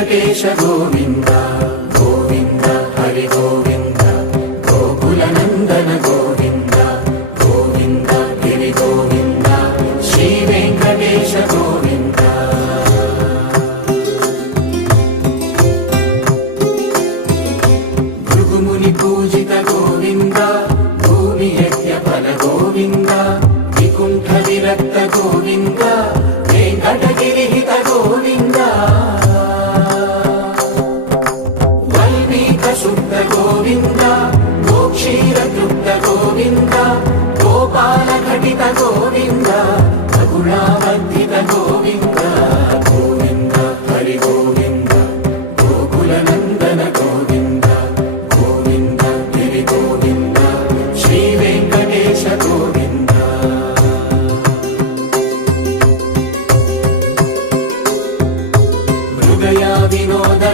వెంకటేశ గోవింద గోవింద హరి గోవింద గోకుల నందన గోవింద గోవింద గిరి గోవింద శ్రీ వెంకటేశ గోవింద భృగుముని పూజిత గోవింద భూమి యజ్ఞ ఫల గోవింద వికుంఠ విరక్త గోవింద వెంకటగిరి హిత గోవింద శుద్ధ గోవింద గోక్షీర తృప్త గోవింద గోపాల ఘటిత గోవింద గుణావర్ధిత గోవింద గోవింద హరి గోవింద గోకుల నందన గోవింద గోవింద గిరి గోవింద శ్రీ వెంకటేశ గోవింద హృదయ వినోద